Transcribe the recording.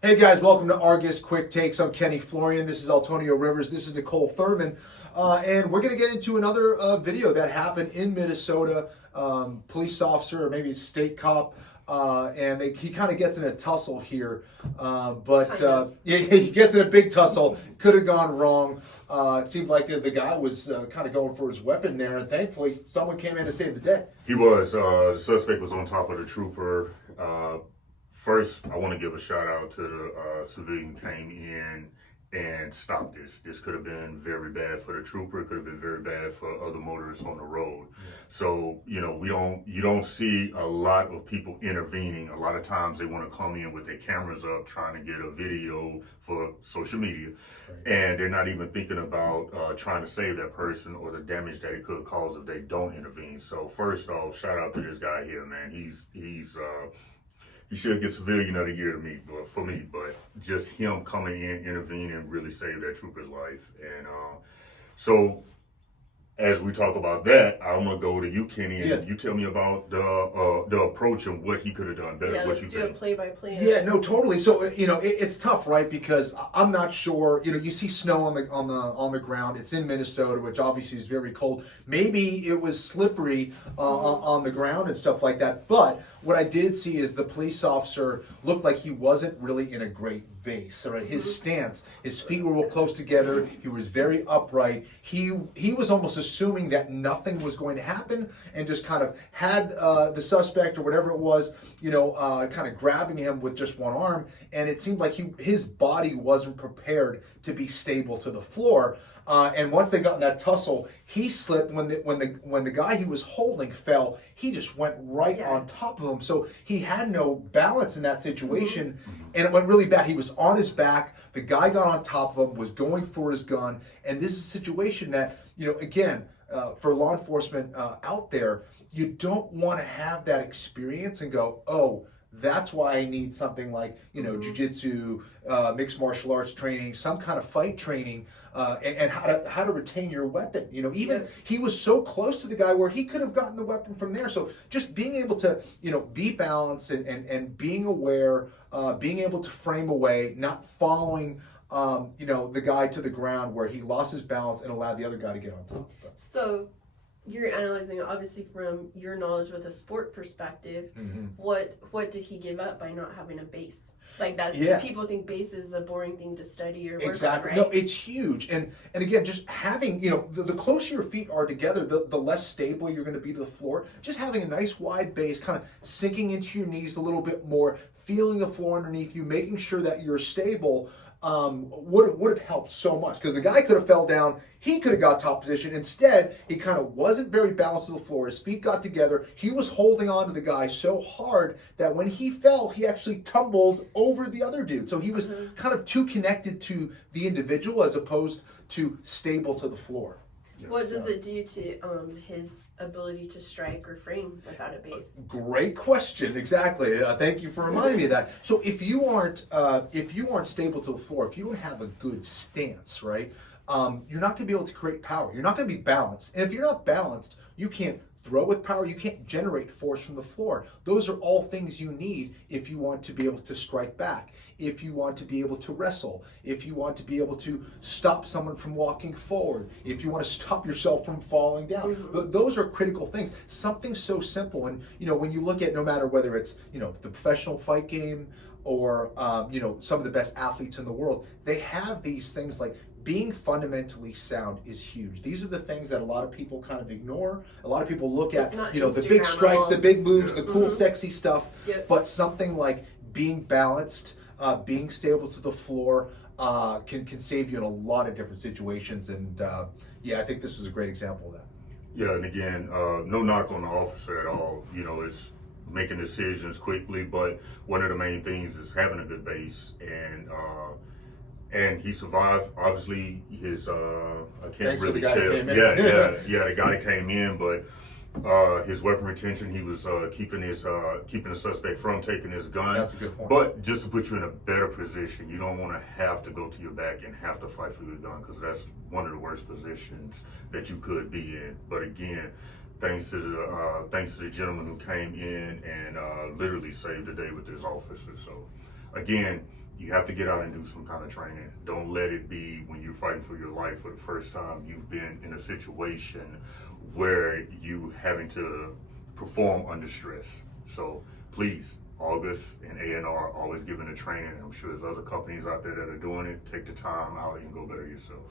Hey guys, welcome to Argus Quick Takes. I'm Kenny Florian. This is Antonio Rivers. This is Nicole Thurman. And we're going to get into another video that happened in Minnesota. Police officer, or maybe state cop, and he kind of gets in a tussle here. Yeah, he gets in a big tussle. Could have gone wrong. It seemed like the guy was kind of going for his weapon there, and thankfully someone came in to save the day. He was. The suspect was on top of the trooper. First, I want to give a shout out to the civilian who came in and stopped this. This could have been very bad for the trooper. It could have been very bad for other motorists on the road. Yeah. So, you don't see a lot of people intervening. A lot of times they want to come in with their cameras up trying to get a video for social media. Right. And they're not even thinking about trying to save that person or the damage that it could cause if they don't intervene. So first off, shout out to this guy here, man. He should get Civilian of the Year to me, for me, but just him coming in, intervening, and really save that trooper's life. And so, as we talk about that, I'm gonna go to you, Kenny, and you tell me about the approach and what he could have done better. Yeah, what let's you do think. a play-by-play. Yeah, no, totally. So it's tough, right? Because I'm not sure. You see snow on the ground. It's in Minnesota, which obviously is very cold. Maybe it was slippery on the ground and stuff like that. But what I did see is the police officer looked like he wasn't really in a great base. Right? His stance, his feet were real close together. He was very upright. He was almost assuming that nothing was going to happen, and just kind of had the suspect or whatever it was, kind of grabbing him with just one arm. And it seemed like his body wasn't prepared to be stable to the floor. And once they got in that tussle, he slipped. When the guy he was holding fell, he just went right on top of him. So he had no balance in that situation, and it went really bad. He was on his back. The guy got on top of him, was going for his gun, and this is a situation that, again, for law enforcement out there, you don't want to have that experience and go, oh, that's why I need something like, jiu-jitsu, mixed martial arts training, some kind of fight training, and how to retain your weapon. He was so close to the guy where he could have gotten the weapon from there. So just being able to, be balanced and being aware, being able to frame away, not following, the guy to the ground where he lost his balance and allowed the other guy to get on top. So you're analyzing, obviously, from your knowledge with a sport perspective. What did he give up by not having a base? Like, people think base is a boring thing to study or work exactly. on, right? No, it's huge. And again, just having, the closer your feet are together, the less stable you're going to be to the floor. Just having a nice wide base, kind of sinking into your knees a little bit more, feeling the floor underneath you, making sure that you're stable, would have helped so much, because the guy could have fell down. He could have got top position. Instead, he kind of wasn't very balanced to the floor. His feet got together. He was holding on to the guy so hard that when he fell, he actually tumbled over the other dude. So he was kind of too connected to the individual as opposed to stable to the floor. What does it do to his ability to strike or frame without a base? Great question. Exactly. Thank you for reminding me of that. So if you aren't stable to the floor, if you don't have a good stance, right, you're not going to be able to create power. You're not going to be balanced. And if you're not balanced, you can't throw with power. You can't generate force from the floor. Those are all things you need if you want to be able to strike back, if you want to be able to wrestle, if you want to be able to stop someone from walking forward, if you want to stop yourself from falling down. Those are critical things. Something so simple. And, when you look at, no matter whether it's, the professional fight game or, some of the best athletes in the world, they have these things like being fundamentally sound is huge. These are the things that a lot of people kind of ignore. A lot of people look at, the big strikes, the big moves, the cool, sexy stuff. But something like being balanced, being stable to the floor, can save you in a lot of different situations. And I think this is a great example of that. Yeah, and again, no knock on the officer at all. It's making decisions quickly, but one of the main things is having a good base, and he survived. Obviously, his I can't really tell. The guy that came in, but his weapon retention, he was keeping the suspect from taking his gun. That's a good point. But just to put you in a better position, you don't want to have to go to your back and have to fight for your gun, because that's one of the worst positions that you could be in. But again, thanks to the gentleman who came in and literally saved the day with this officer. So again, you have to get out and do some kind of training. Don't let it be when you're fighting for your life for the first time, you've been in a situation where you having to perform under stress. So please, August and A&R always giving the training. I'm sure there's other companies out there that are doing it. Take the time out and go better yourself.